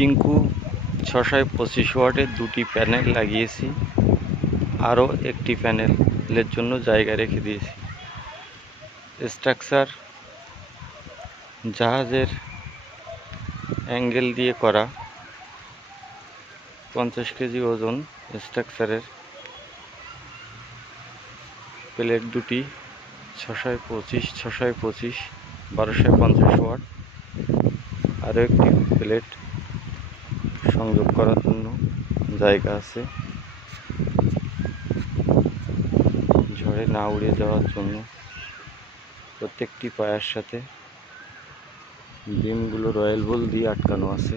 চিঙ্কু 625 ওয়াটের দুটি প্যানেল লাগিয়েছি, আরও একটি প্যানেলের জন্য জায়গা রেখে দিয়েছি। স্ট্রাকচার জাহাজের অ্যাঙ্গেল দিয়ে করা, 50 কেজি ওজন স্ট্রাকচারের প্লেট দুটি 625 1250 ওয়াট। আরও একটি প্লেট সংযোগ করার জন্য জায়গা আছে, ঝড়ে না উড়ে যাওয়ার জন্য। প্রত্যেকটি পায়ার সাথে বিমগুলো রয়্যাল বল দিয়ে আটকানো আছে।